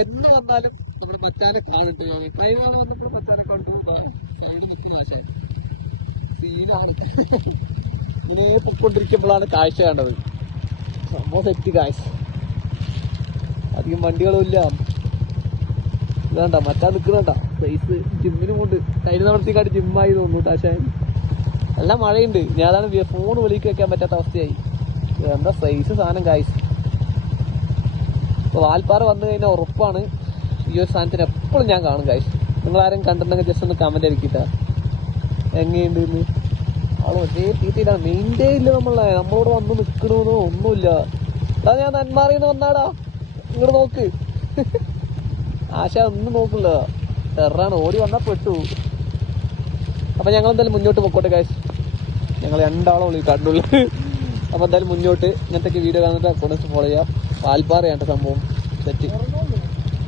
എന്ന് വന്നാലും നമ്മുടെ മച്ചാനെ കാണട്ടെ. ട്രെയിനാണ് വന്നപ്പോൾ മച്ചാനെ കണ്ടു സീനാണ്. ഇങ്ങനെ പൊക്കൊണ്ടിരിക്കുമ്പോഴാണ് കാഴ്ച കണ്ടത്. സംഭവം സെറ്റ് കാഴ്ച. അധികം വണ്ടികളും ഇല്ല. ഇതാണ്ട മറ്റാ നിൽക്കുന്നുണ്ട സൈസ് ജിമ്മിനും കൊണ്ട് കഴിഞ്ഞ നടത്തിക്കാട്ട് ജിമ്മായി തോന്നുന്നു. പക്ഷേ നല്ല മഴയുണ്ട്. ഞാനാണ് ഫോൺ വിളിക്ക് വെക്കാൻ പറ്റാത്ത അവസ്ഥയായി. എന്താ സൈസ് സാധനം കായ്സ്. ഇപ്പോൾ വാൽപ്പാറ വന്നു കഴിഞ്ഞാൽ ഉറപ്പാണ് ഈ ഒരു സാധനത്തിന് എപ്പോഴും ഞാൻ കാണും കായ്സ്. നിങ്ങളാരും കണ്ടിട്ടുണ്ടെങ്കിൽ ജസ്റ്റ് ഒന്ന് കമന്റ് അടിക്കിട്ടാ എങ്ങനെയുണ്ട് ഇന്ന്. ആൾ ഒരേ തീറ്റയിലാണ്. മെയിൻറ്റേ ഇല്ല നമ്മളോട് വന്ന് നിൽക്കണമെന്നോ ഒന്നുമില്ല. എടാ ഞാൻ നന്മാറിന്ന് വന്നാടാ ഇങ്ങോട്ട് നോക്ക്. ആശ ഒന്നും നോക്കില്ല. ടെറാണ് ഓടി വന്നാൽ പെട്ടു. അപ്പം ഞങ്ങൾ എന്തായാലും മുന്നോട്ട് പൊക്കോട്ടെ കാശ്. ഞങ്ങൾ രണ്ടാളോ കണ്ടുള്ളൂ. അപ്പോൾ എന്തായാലും മുന്നോട്ട് ഇങ്ങനത്തെ വീഡിയോ കാണുന്നത് അക്കൗണ്ട്സ് ഫോളോ ചെയ്യാം. വാൽപ്പാറയാണ് സംഭവം സെറ്റ്.